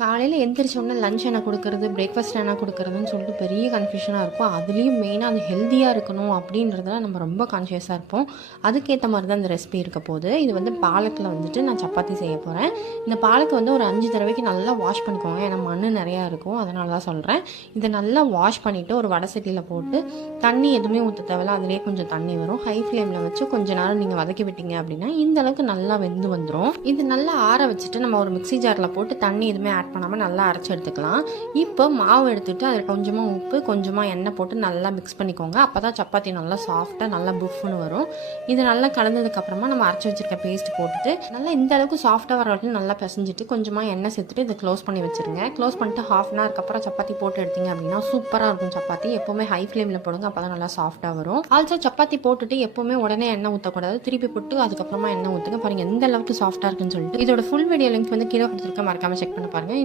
காலையில் எந்திரிச்சோடனே லஞ்ச் என்ன கொடுக்குறது, பிரேக்ஃபாஸ்ட் என்ன கொடுக்குறதுன்னு சொல்லிட்டு பெரிய கன்ஃபியூஷனாக இருக்கும். அதுலேயும் மெயினாக அது ஹெல்த்தியாக இருக்கணும் அப்படின்றதுல நம்ம ரொம்ப கான்ஷியஸாக இருப்போம். அதுக்கேற்ற மாதிரி தான் இந்த ரெசிபி இருக்க போகுது. இது வந்து பாலக்கில் வந்துட்டு நான் சப்பாத்தி செய்ய போகிறேன். இந்த பாலக்கு வந்து ஒரு 5 தடவைக்கு நல்லா வாஷ் பண்ணிக்கோங்க. ஏன்னா மண் நிறையா இருக்கும், அதனால தான் சொல்கிறேன். இதை நல்லா வாஷ் பண்ணிவிட்டு ஒரு வடை சட்டியில் போட்டு தண்ணி எதுவுமே ஊற்ற தேவையில்ல, அதிலே கொஞ்சம் தண்ணி வரும். ஹை ஃப்ளேமில் வச்சு கொஞ்ச நேரம் நீங்கள் வதக்கி விட்டீங்க அப்படின்னா இந்த அளவுக்கு நல்லா வெந்து வந்துடும். இது நல்லா ஆற வச்சுட்டு நம்ம ஒரு மிக்ஸி ஜாரில் போட்டு தண்ணி எதுவுமே ஆட் பண்ணாமல் நல்லா அரைச்சி எடுத்துக்கலாம். இப்போ மாவு எடுத்துகிட்டு அதில் கொஞ்சமாக உப்பு கொஞ்சமாக எண்ணெய் போட்டு நல்லா மிக்ஸ் பண்ணிக்கோங்க. அப்போ தான் சப்பாத்தி நல்லா சாஃப்டாக நல்லா புஃப்னு வரும். இது நல்லா கலந்ததுக்கப்புறமா நம்ம அரைச்சி வச்சிருக்க பேஸ்ட் போட்டுட்டு நல்லா இந்த அளவுக்கு சாஃப்டாக வர வரைக்கும் நல்லா பிசைஞ்சிட்டு கொஞ்சமாக எண்ணெய் சேர்த்துட்டு இதை க்ளோஸ் பண்ணி வச்சுருங்க. க்ளோஸ் பண்ணிட்டு ஹாஃப் அன் ஹவருக்கு அப்புறம் சப்பாத்தி போட்டு எடுத்தீங்க அப்படின்னா சூப்பராக இருக்கும். சப்பாத்தி எப்போவுமே ஹை ஃப்ளேமில் போடுங்க, அப்போ தான் நல்லா சாஃப்டாக வரும். ஆல்சோ சப்பாத்தி போட்டுட்டு எப்போவுமே உடனே எண்ணெய் ஊற்றக்கூடாது, திருப்பி போட்டு அதுக்கப்புறமா எண்ணெய் ஊற்றுங்க. பாருங்கள் எந்த அளவுக்கு சாஃப்டாக இருக்குன்னு சொல்லிட்டு. இதோட ஃபுல் வீடியோ லிங்க் வந்து கீழே கொடுத்துருக்க, மறக்காம செக் பண்ணி பாருங்க.